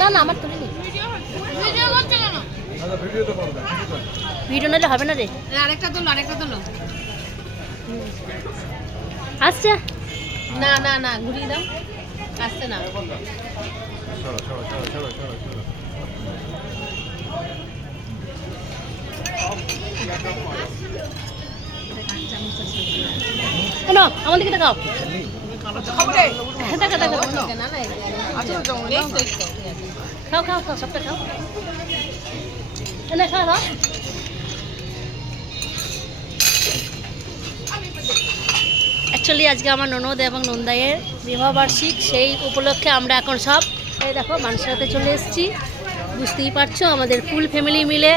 না না আমার তুলিনি। ভিডিও নিলে হবে না রে। আরেকটা তোলো। আসছে না না না ঘুরিয়ে দাও, আসছে না। কেন আমার দিকে দেখাও। দেখা দেখা খাও খাও খাও সবটা খাও। এনে খাও খাও। অ্যাকচুয়ালি আজকে আমার ননদ এবং নন্দাইয়ের বিবাহবার্ষিক, সেই উপলক্ষে আমরা এখন সব এই দেখো মানুষের সাথে চলে এসেছি। বুঝতেই পারছো আমাদের ফুল ফ্যামিলি মিলে